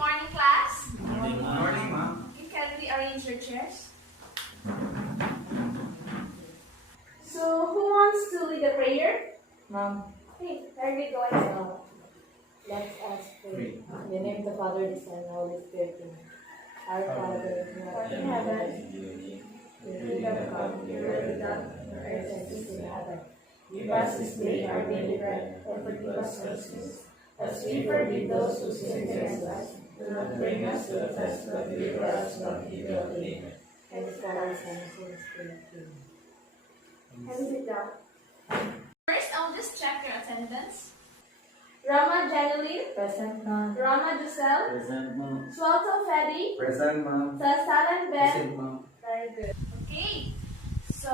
morning, class. Morning, ma'am. Morning, ma'am. You can rearrange your chairs. So, who wants to lead the prayer? Ma'am, Okay, very good. Go ahead. let's ask for in the name of the Father, the Son, and the Holy Spirit. Amen. Our Father, who art in heaven, your kingdom come, your will be done, on earth as it is in heaven. Give us this day our daily bread, and forgive us our sins, as we forgive those who sin against us. Do not bring us to the test, but deliver us from evil. Amen. And the Father, Son, and Holy Spirit. Amen. Have a sit down. First, I'll just check your attendance. Rama Janeline, Present, ma'am. Rama Giselle, Present, ma'am. Swalto Fedi, Present, ma'am. Sasalan Ben. Present, ma'am. Very good. Okay, so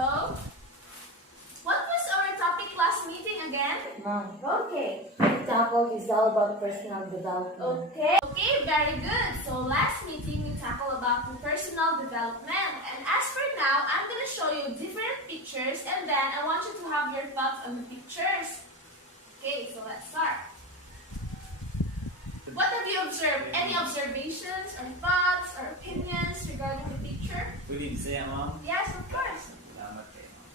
what was our topic last meeting again? Ma'am, Okay. tackle is all about personal development. Okay, very good. So last meeting we tackled about the personal development, and as for now, I'm gonna show you different pictures, and then I want you to have your thoughts on the pictures. Okay, so let's start. What have you observed? Any observations or thoughts or opinions regarding the picture? Pwede saya, ma'am. Yes, of course. Salamat kayo, ma'am.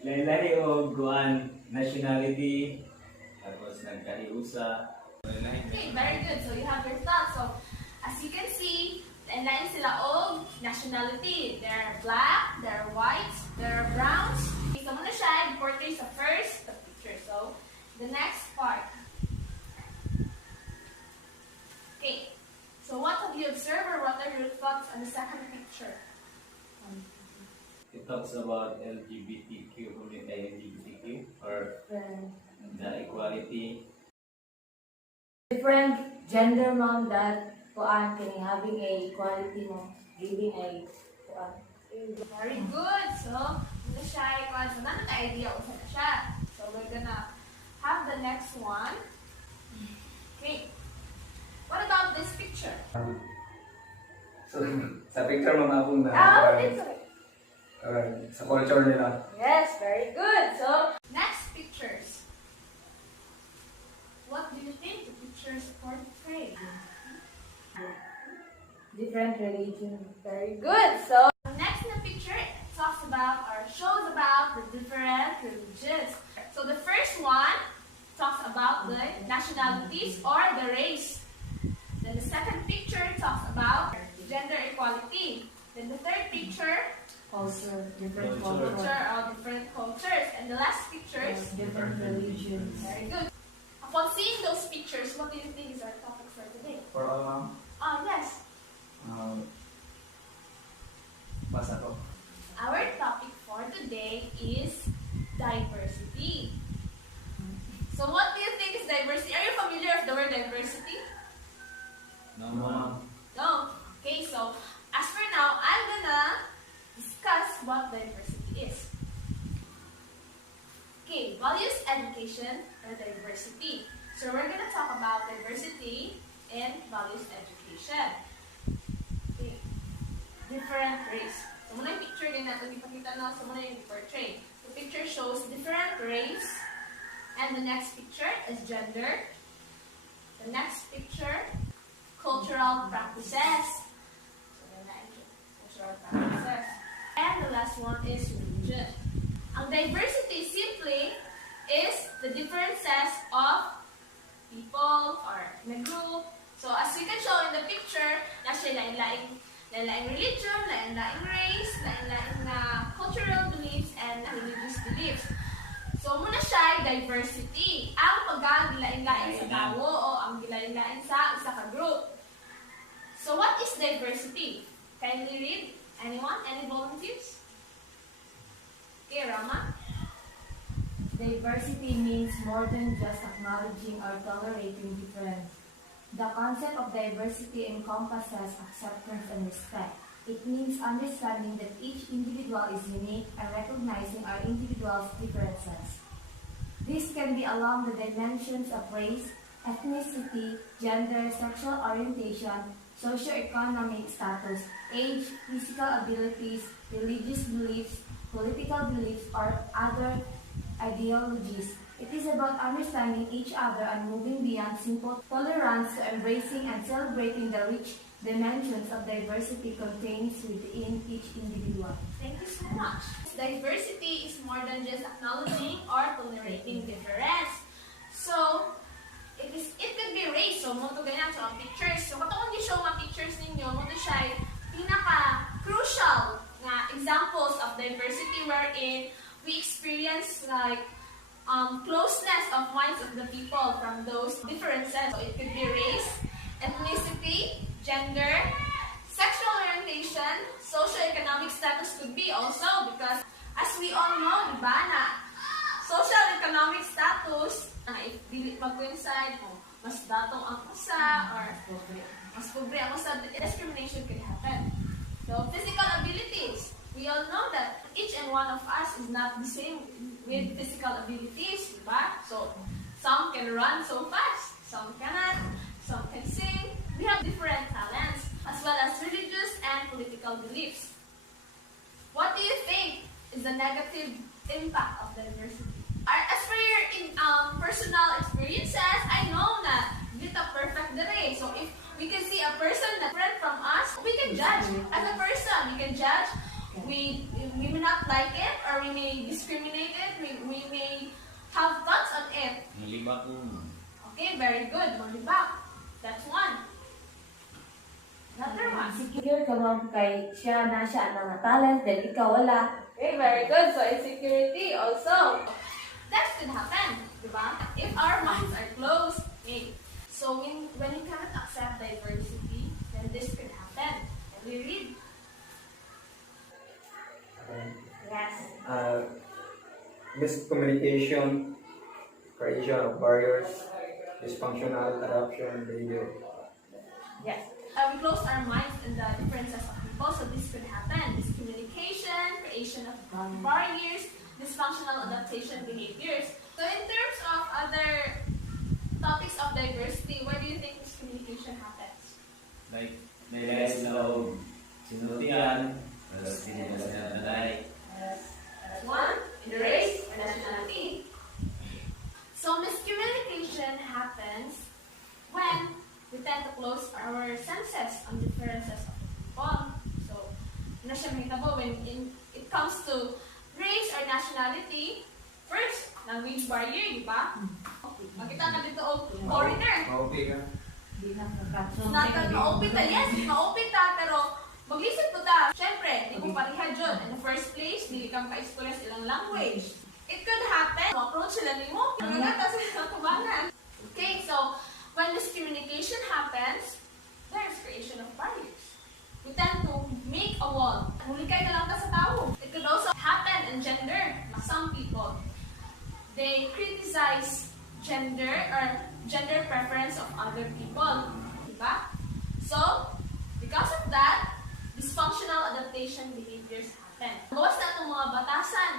Lain-lain o guan nationality, tapos nagkaliusa. Okay, very good. So you have your thoughts. So as you can see, lain sila og nationality. They're black, they're white, they're browns. Okay, so muna siya, i-portray sa first the picture. So the next part. Okay, so what have you observed or what are your thoughts on the second picture? It talks about LGBTQ, LGBTQ, or the equality. Different gender, ma'am, that kuan kini having a equality, ma'am, giving a kuan. Very good. So muna siya, so naman na idea kung saan na siya. So we're gonna have the next one. Okay. What about this picture? So, sa picture mga akong Oh, it's okay. sa culture nila. Yes, very good. So, next pictures. What do you think the pictures portray? Different religion. Very good. So, next in the picture talks about or shows about the different religions. So, the first one talks about the nationalities or the race. Then the second picture talks about gender equality. Then the third picture, Culture, different Culture. culture or different cultures. And the last pictures, different religions. very good. Upon seeing those pictures, what do you think is our topic for today? For all, ma'am. Yes. Basa ko. Our topic for today is diversity. So what do you think is diversity? Are you familiar with the word diversity? No, ma'am. No? Okay, so as for now, I'm gonna discuss what diversity is. Okay, values education or diversity. So we're gonna talk about diversity in values education. Okay, different race. So muna yung picture din natin ipakita na, so muna yung portray. The picture shows different race, and the next picture is gender. The next picture, cultural practices. So cultural practices. And the last one is religion. Ang diversity simply is the differences of people or in a group. So as you can show in the picture, nasa lain-laing religion, lain-laing race, lain-laing cultural beliefs and religious beliefs. So muna siya diversity. Ang pagka-gilain-lain sa tao o ang gilain-lain sa isa ka group. So what is diversity? Kindly read. Anyone? Any volunteers? Okay, Rama. Diversity means more than just acknowledging or tolerating difference. The concept of diversity encompasses acceptance and respect. It means understanding that each individual is unique and recognizing our individual's differences. This can be along the dimensions of race, ethnicity, gender, sexual orientation, socioeconomic status, age, physical abilities, religious beliefs, political beliefs, or other ideologies. It is about understanding each other and moving beyond simple tolerance to embracing and celebrating the rich dimensions of diversity contained within each individual. Thank you so much. Diversity is more than just acknowledging or tolerating difference. So, it could be race. So, mo to ganyan so ang pictures. So, katong gi-show mga pictures ninyo, mo to siya pinaka-crucial na examples of diversity wherein we experience like closeness of minds of the people from those differences. So it could be race, ethnicity, gender, sexual orientation, socioeconomic status could be also because as we all know, di ba, na social economic status, if dili mag-coincide, mas datong ang kusa or mas pobre ang kusa, discrimination could happen. So physical abilities, we all know that each and one of us is not the same with physical abilities, diba? So, some can run so fast, some cannot, some can sing. We have different talents, as well as religious and political beliefs. What do you think is the negative impact of diversity? As for your personal experiences, I know that it's a perfect day. So, if we can see a person that's different from us, we can judge. As a person, we can judge. We may not like it, or we may discriminate it, we may have thoughts on it. Okay, very good. Malibak. That's one. Another one. Insecure ka ma'am kay siya na nga talent, then ikaw wala. Okay, very good. So, insecurity also. That could happen, diba? If our minds are closed. Okay. So, when you cannot accept diversity, then this could happen. And we read. Yes. Miscommunication, creation of barriers, dysfunctional adoption behavior. Yes. We close our minds in the differences of people, so this could happen. Miscommunication, creation of barriers, dysfunctional adaptation behaviors. So in terms of other topics of diversity, where do you think miscommunication happens? Like, nila sila sinutian, tapos hindi nila sila nalay. One, in the race or nationality. So miscommunication happens when we tend to close our senses on differences of people. So, na siya mahitabo when it comes to race or nationality. First, language barrier, di ba? Makita ka dito, foreigner. Okay ka? Maopita, yes, maopita, pero mag-listen po ta. Siyempre, di ko pariha dyan. In the first place, di ka maka-express ilang language. It could happen. Ma-approach sila ni mo. Magagata sila kubangan. Okay, so, when miscommunication happens, there's creation of barriers. We tend to make a wall. Hulikay na lang ka sa tao. It could also happen in gender. Some people, they criticize gender or gender preference of other people. Diba? So, because of that, dysfunctional adaptation behaviors happen. Bawas na itong mga batasan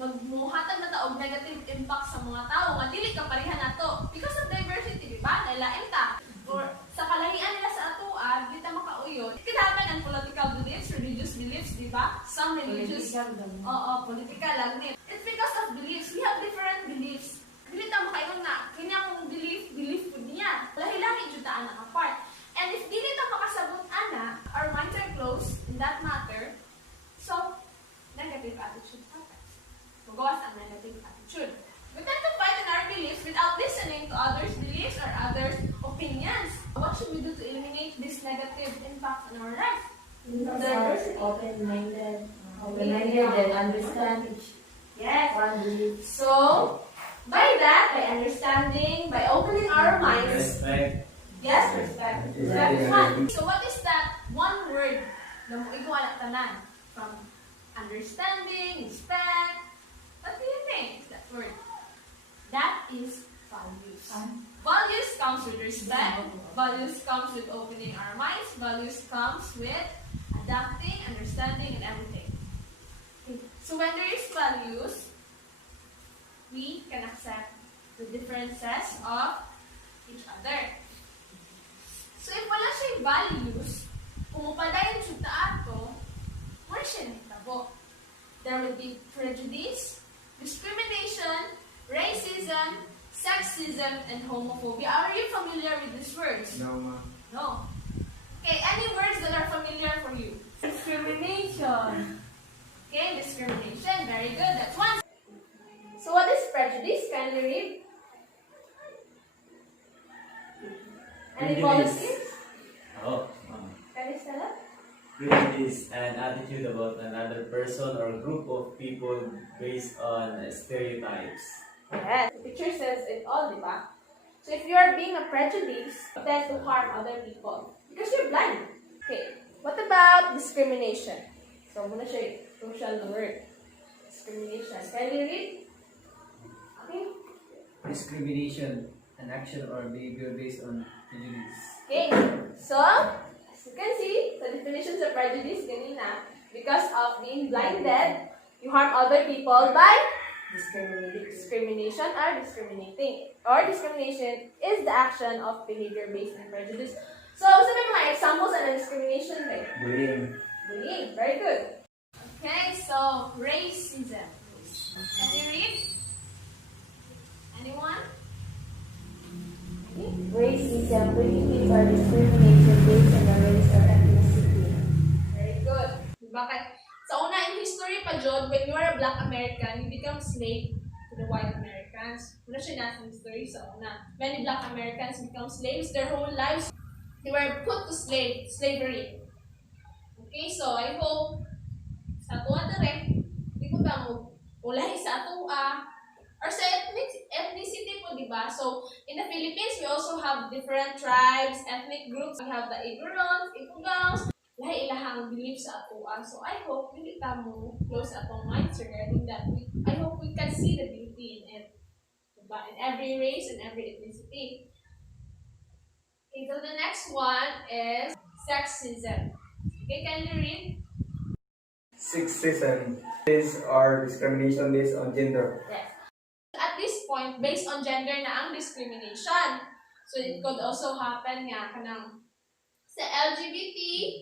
magmuhatag na taog negative impact sa mga tao nga dili ka pareha nato because of diversity, di ba? Nailain ta or sa kalahian nila sa atuan di ta makauyon. It could happen in political beliefs, religious beliefs, di ba? Some religious political lang din. It's because of beliefs. We have different beliefs. Dili ta makayon na kanyang belief pud niya. Lahi-lahi jud ta ana apart. And if dili ta makasabot ana, our minds are closed in that matter. So negative attitude happens. Magawas ang negative attitude. We tend to fight in our beliefs without listening to others' beliefs or others' opinions. What should we do to eliminate this negative impact on our life? Open-minded and understand each one belief. So, by that, by understanding, by opening our minds, Respect. yes, respect. Respect is one. So, what is that one word na mo ikaw na tanan? From understanding, respect. What do you think is that word? That is values. Values comes with respect. Values comes with opening our minds. Values comes with adapting, understanding, and everything. Okay. So when there is values, we can accept the differences of each other. So if wala siyang values, kung upadayon siya ato, wala siya nahitabo. There will be prejudice, discrimination, racism, sexism, and homophobia. Are you familiar with these words? No, ma'am. No. Okay, any words that are familiar for you? Discrimination. Okay, discrimination. Very good. That's one. So what is prejudice? Can you read? Any Prejudice. volunteers? Oh, Can you stand up? prejudice an attitude about another person or group of people based on stereotypes. Yes. The picture says it all, diba? So if you are being a prejudice, you tend to harm other people because you're blind. Okay. What about discrimination? So I'm gonna show you crucial word. Discrimination. Can you read? Okay. Discrimination, an action or behavior based on prejudice. Okay. So as you can see, the definitions of prejudice ganina. Because of being blinded, you harm other people by discrimination or discriminating. Or discrimination is the action of behavior based on prejudice. So, sabi mga examples ng discrimination like Bullying. bullying. Very good. Okay, so racism. Can you read? Anyone? Racism, prejudice, or discrimination based on race or ethnicity. Very good. Bakit? Sa una in history pa, Jod, when you are a black American, you become slave to the white Americans. Wala siya nasa history sa una. Many black Americans become slaves their whole lives. They were put to slavery. Okay, so I hope sa ato direct, di ko tamo ulahi sa ato or sa ethnicity po, di ba? So, in the Philippines, we also have different tribes, ethnic groups. We have the Igorots, Ipugaos, lahi ilahang belief sa ato. So, I hope hindi tamo close atong minds regarding that. I hope we can see the beauty in it. Diba? In every race and every ethnicity. Okay, so the next one is sexism. Okay, can you read? Sexism is or discrimination based on gender. Yes. At this point, based on gender na ang discrimination. So it could also happen nga kanang sa LGBT,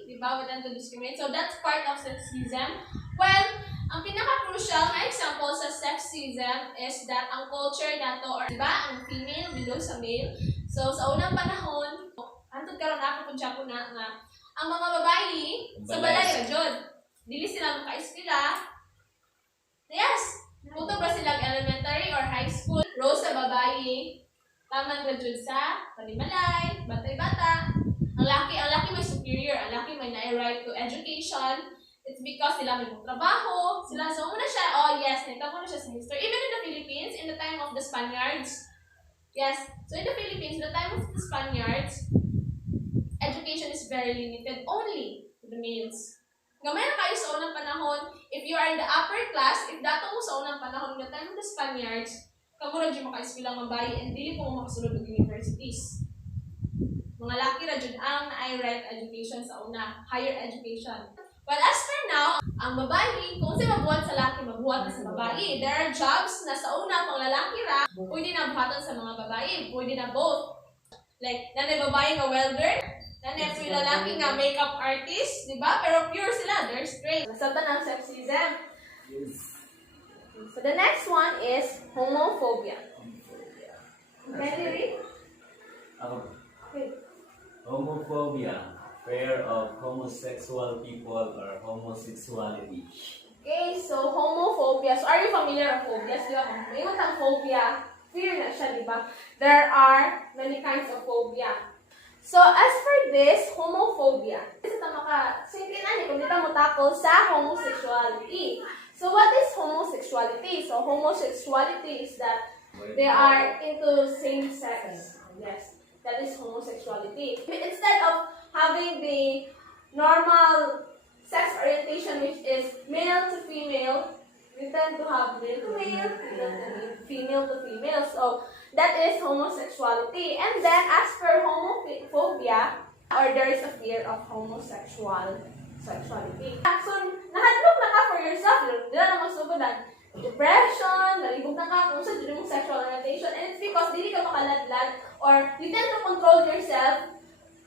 di ba, we tend to discriminate. So that's part of sexism. Well, ang pinaka-crucial na example sa sexism is that ang culture nato or di ba, ang female below sa male. So sa unang panahon, antod karon ako kung siya po na nga ang mga babae sa balay ra jud. Dili sila maka-eskwela. Yes, puto ba silang elementary or high school? Row sa babae, taman ra jud sa panimalay, batay-bata. Ang laki may superior, ang laki may right to education. It's because sila may trabaho, sila so muna siya, oh yes, nagtamo na siya sa history. Even in the Philippines, in the time of the Spaniards, yes, so in the Philippines, in the time of the Spaniards, education is very limited only to the males. Gamay na kayo sa unang panahon, if you are in the upper class, if dato mo sa unang panahon, in the time of the Spaniards, kamura dyan maka-eskwela mabayi, and dili po mo makasulod ng universities. Mga laki ra jud ang na-right education sa una, higher education. Well, as for now, ang babae, kung sa mabuhat sa laki, mabuhat na sa babae. There are jobs na sa una, pang lalaki ra, pwede na buhatan sa mga babae, pwede na both. Like, nanay babae nga welder, nanay po yung lalaki nga makeup artist, di ba? Pero pure sila, they're straight. Nasabtan ang sexism. So the next one is homophobia. Can you read? Okay. Homophobia, fear of homosexual people or homosexuality. Okay, so homophobia. So are you familiar with phobias? Di ba? May matang phobia. Fear na siya, di ba? There are many kinds of phobia. So as for this, homophobia, isa maka-simple na kung dito mo tackle sa homosexuality. So what is homosexuality? So homosexuality is that they are into same sex. Yes. That is homosexuality. Instead of having the normal sex orientation, which is male to female, we tend to have male to male, female to female. So that is homosexuality. And then as for homophobia, or there is a fear of homosexuality. So nahadlok na ka for yourself. Dila na masugodan. Depression, nalibog na ka kung sa mong sexual orientation, and it's because dili ka makaladlad or you tend to control yourself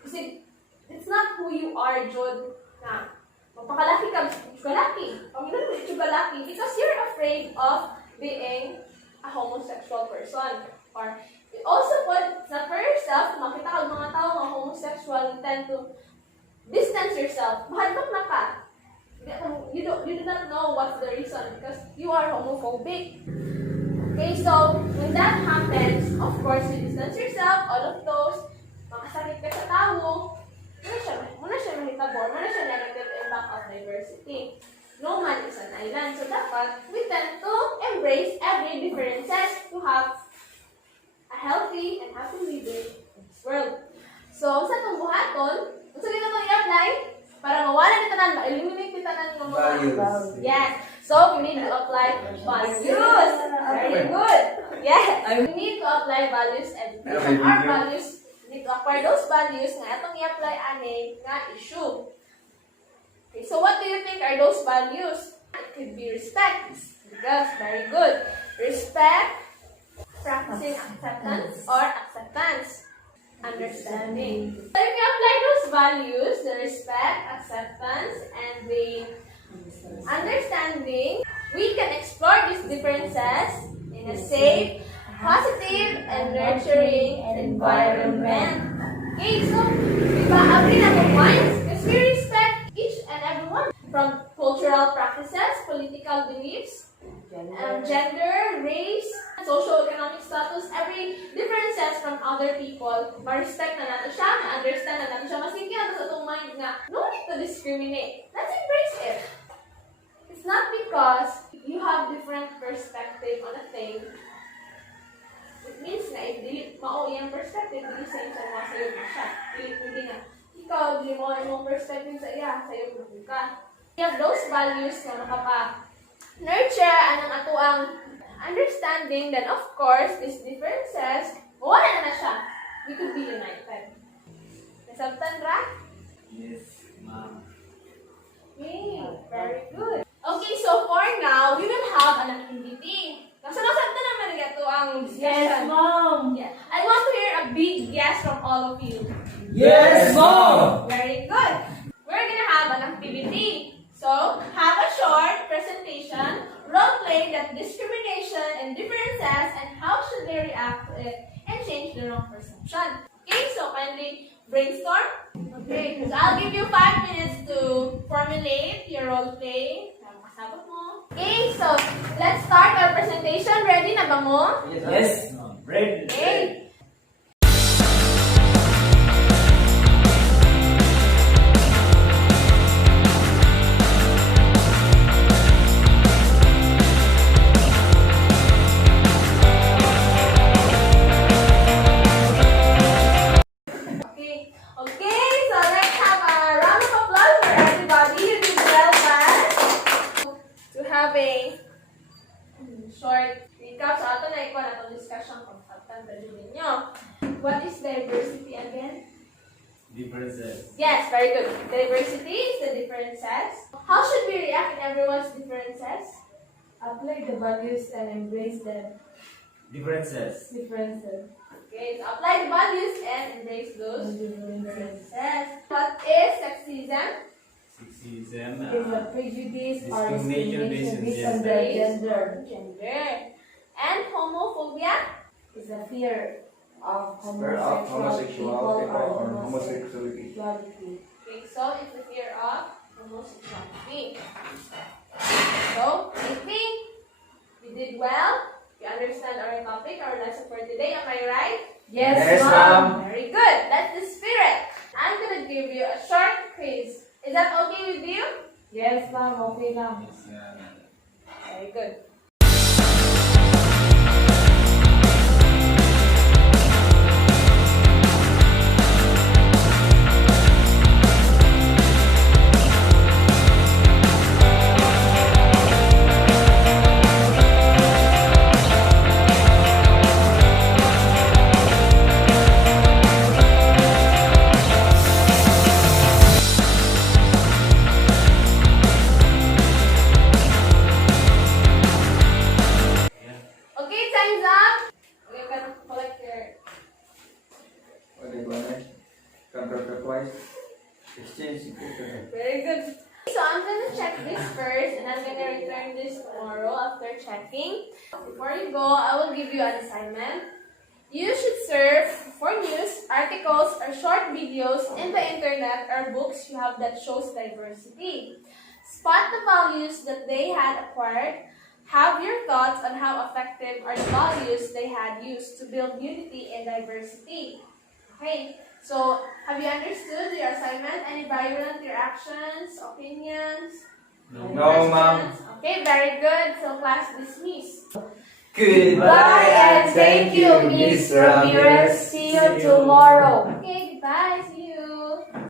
kasi it's not who you are, Jod, na magpakalaki ka, chugalaki, paminan mo chugalaki because you're afraid of being a homosexual person. Or also put, not for yourself, kung makita ka mga tao mga homosexual, you tend to distance yourself. Mahadlok na ka. You do not know what's the reason because you are homophobic. Okay, so when that happens, of course, you distance yourself, all of those, makasakit ka sa tao, muna siya mahitabo, muna siya negative impact of diversity. No man is an island. So dapat, we tend to embrace every differences to have a healthy and happy living in this world. So, sa itong buhaton, kung saan ito i-apply, para mawala ni tanan, ma-eliminate ni tanan ng mga Values. Yes. So, we need to apply values. Very good. Yes. We need to apply values education. Our values, we need to acquire those values nga itong i-apply ani nga issue. Okay, so what do you think are those values? It could be respect. Yes, very good. Respect, practicing acceptance or acceptance. Understanding. So if you apply those values, the respect, acceptance, and the understanding, we can explore these differences in a safe, positive, and nurturing environment. Okay, so agree na kung points because we respect each and every one from cultural practices, political beliefs, gender, race, socio-economic status, every differences from other people, ma-respect na natin siya, ma-understand na natin siya, masigyan natin sa itong mind nga, no need to discriminate. Let's embrace it. It's not because you have different perspective on a thing. It means na if di mao iyang perspective, di same sa mga sa'yo na siya. Hindi nga, ikaw, di mo imong perspective sa iya, sa'yo mo ka. We have those values na makapa-nurture anong atuang understanding, then of course, these differences, mawala na siya. We could be united. Nasabtan ra? Yes, ma'am. Okay, very good. Okay, so for now, we will have an activity. Nasabtan naman ito ang discussion. Yes, Mom. Yeah. I want to hear a big yes from all of you. Yes, Mom! Very good. We're gonna have an activity. So, have a short presentation, role-play that discrimination and differences and how should they react to it and change the wrong perception. Okay, so kindly brainstorm. Okay, so I'll give you 5 minutes to formulate your role-play. Okay, so let's start our presentation. Ready na ba mo? Yes, ma'am. Ready. Okay. Short recap sa ato na ikaw na itong discussion kung saktan ba ninyo. What is diversity again? Differences. Yes, very good. Diversity is the differences. How should we react in everyone's differences? Apply the values and embrace the Differences. differences. Okay, so apply the values and embrace those differences. What is sexism? Sexism. Is a prejudice or Discrimination discrimination based based on on the gender. gender. And homophobia? Is a fear of Fear of homosexuality people or or homosexuality. homosexuality. Okay, so it's the fear of homosexuality. So, I think we did well. You understand our topic, our lesson for today. Am I right? Yes, ma'am. Very good. That's the spirit. I'm gonna give you a short quiz. Is that okay with you? Yes, ma'am. Okay lang. Yes, ma'am. Very good. Okay, time's up. You can collect your... What do you want? Counterclockwise. Exchange. Very good. So, I'm gonna check this first and I'm gonna return this tomorrow after checking. Before you go, I will give you an assignment. You should search for news, articles, or short videos in the internet or books you have that shows diversity. Spot the values that they had acquired. Have your thoughts on how effective are the values they had used to build unity and diversity. Okay, so have you understood your assignment? Any violent reactions, opinions? No, ma'am. Okay, very good. So class dismissed. Goodbye and thank you, Miss Ramirez. See you tomorrow.